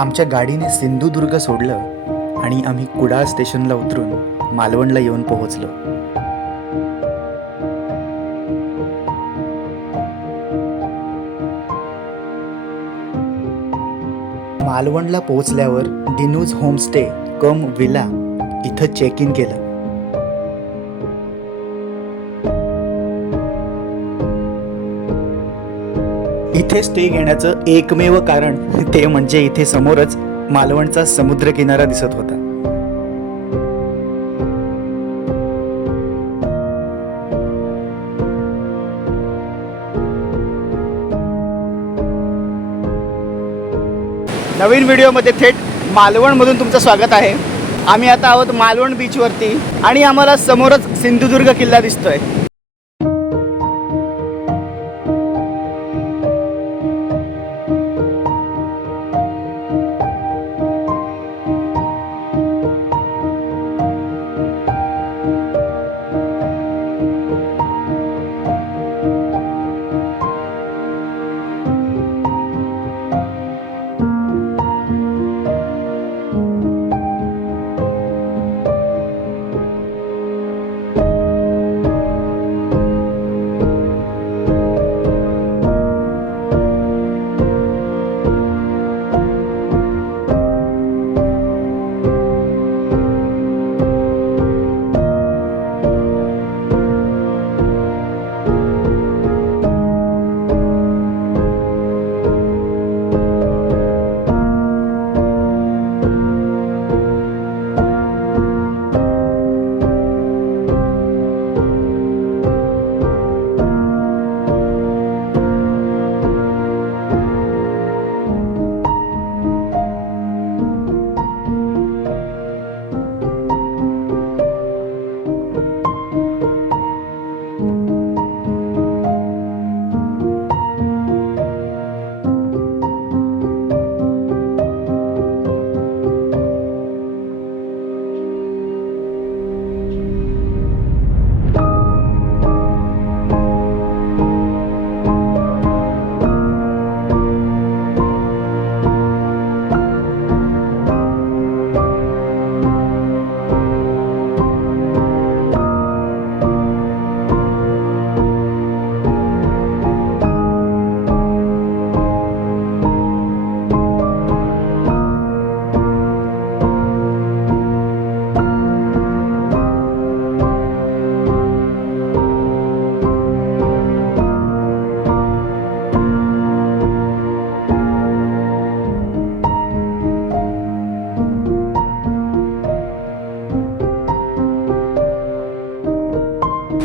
आमच्या गाडीने सिंधुदुर्ग सोडलं आणि आम्ही कुडाळ स्टेशनला उतरून मालवणला येऊन पोहोचलो. मालवणला पोहोचल्यावर डिनूज होमस्टे कम विला इथं चेक इन केलं. इथे स्टे घेण्याचं एकमेव कारण ते म्हणजे इथे समोरच मालवणचा समुद्रकिनारा दिसत होता. नवीन व्हिडिओमध्ये थेट मालवणमधून तुमचं स्वागत आहे. आम्ही आता आहोत मालवण बीचवरती आणि आम्हाला समोरच सिंधुदुर्ग किल्ला दिसतोय.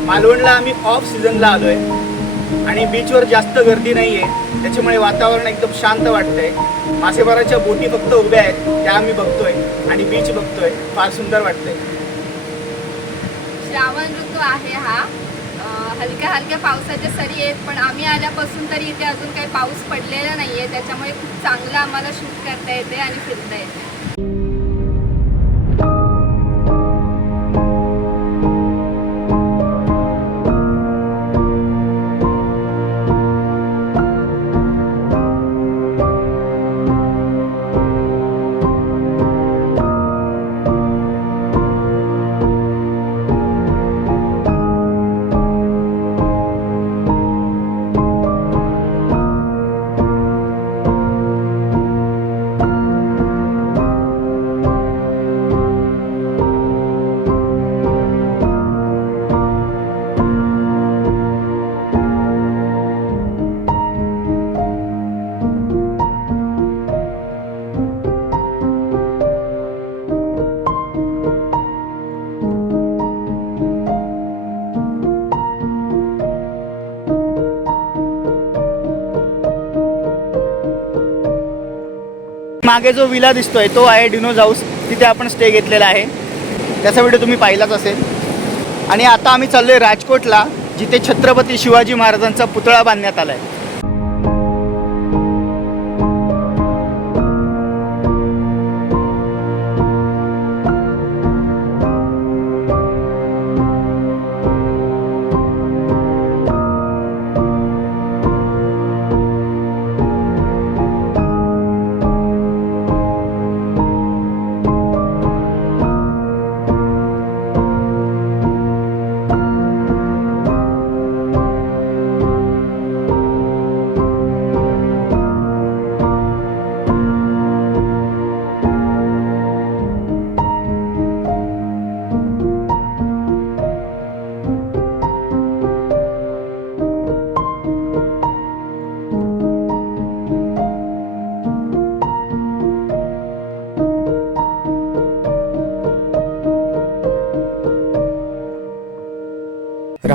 मालवणला आम्ही ऑफ सीझनला आलोय आणि बीचवर जास्त गर्दी नाहीये, त्याच्यामुळे वातावरण एकदम शांत वाटतंय. मासेमाराच्या बोटी फक्त उभ्या आहेत, त्या आम्ही बघतोय आणि बीच बघतोय. फार सुंदर वाटतंय. श्रावण ऋतू आहे हा. हलक्या हलक्या पावसाच्या सरी आहेत, पण आम्ही आल्यापासून तरी इथे अजून काही पाऊस पडलेला नाहीये, त्याच्यामुळे खूप चांगलं आम्हाला शूट करता येते आणि फिरता येते. मागे जो विला दिसतोय तो आहे डिनोज हाऊस. तिथे आपण स्टे घेतलेला आहे, त्याचा व्हिडिओ तुम्ही पाहिलाच असेल. आणि आता आम्ही चाललोय राजकोटला, जिथे छत्रपती शिवाजी महाराजांचा पुतळा बांधण्यात आलाय.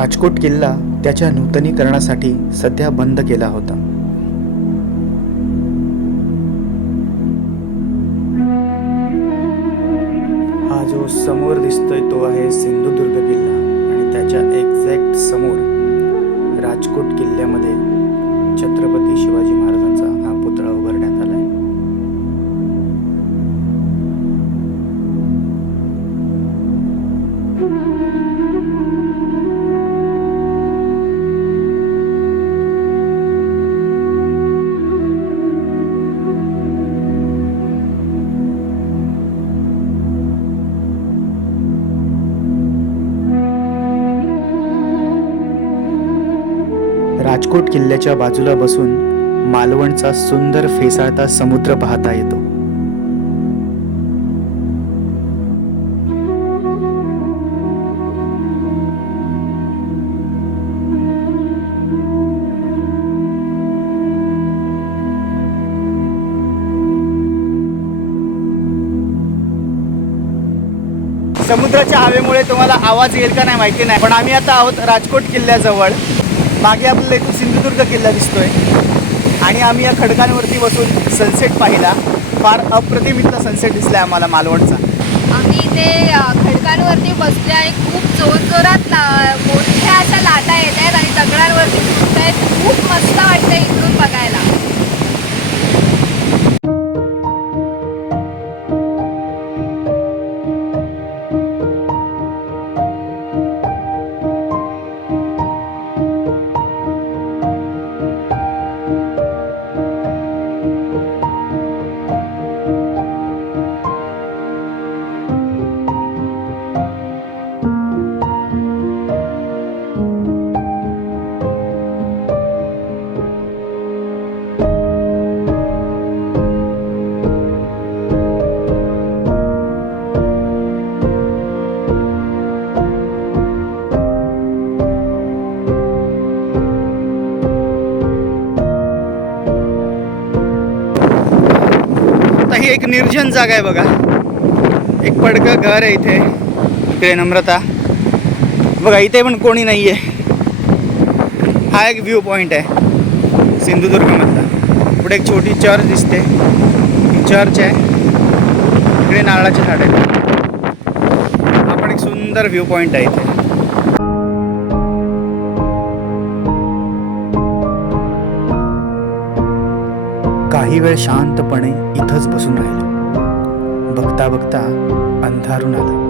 राजकोट किल्ला त्याच्या नूतनीकरणासाठी सध्या बंद केला होता. हा जो समोर दिसतोय तो आहे सिंधुदुर्ग किल्ला आणि त्याच्या एक्झॅक्ट समोर राजकोट किल्ल्यामध्ये छत्रपती शिवाजी महाराजांचा हा पुतळा उभारण्यात आला आहे. राजकोट किल्ल्याच्या बाजूला बसून मालवणचा सुंदर फेसाळता समुद्र पाहता येतो. समुद्राच्या हवेमुळे तुम्हाला आवाज येईल का नाही माहिती नाही, पण आम्ही आता आहोत राजकोट किल्ल्याजवळ. मागे आपल्याला इथून सिंधुदुर्ग किल्ला दिसतोय आणि आम्ही या खडकांवरती बसून सनसेट पाहिला. फार अप्रतिम इथला सनसेट दिसलाय आम्हाला मालवणचा. आम्ही इथे खडकांवरती बसले आणि खूप जोरजोरात मोठ्या अशा लाटा येत आहेत आणि दगडांवरती फुटत आहेत. खूप मस्त वाटतं इकडून बघायला. ही एक निर्जन जागा आहे बघा. एक पडकं घर आहे इथे. इकडे नम्रता बघा, इथे पण कोणी नाही आहे. हा एक व्ह्यू पॉईंट आहे सिंधुदुर्गमधला. पुढे एक छोटी चर्च दिसते, ही चर्च आहे. इकडे नारळाचे झाड आहे. हा पण एक सुंदर व्ह्यू पॉईंट आहे इथे. काही वेळ शांतपणे इथंच बसून राहिलो. बघता बघता अंधारून आलं.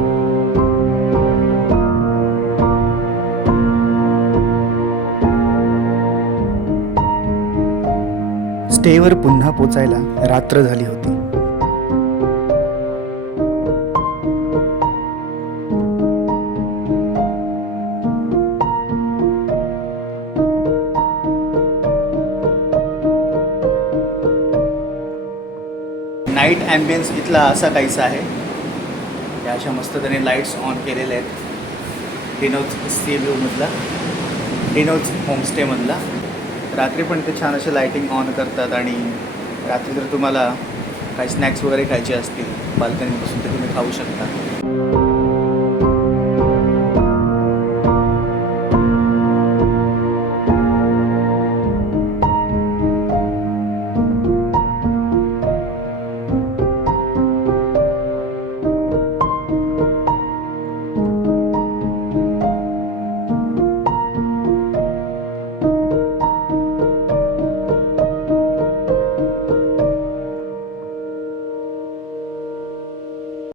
स्टेवर पुन्हा पोचायला रात्र झाली होती. नाईट ॲम्बियन्स इथला असा काहीसा आहे. या अशा मस्त त्याने लाईट्स ऑन केलेले आहेत. डिनोज सी व्ह्यूमधला, डिनोज होमस्टेमधला. रात्री पण ते छान असे लाईटिंग ऑन करतात आणि रात्री जर तुम्हाला काही स्नॅक्स वगैरे खायचे असतील बाल्कनीत बसून ते तुम्ही खाऊ शकता.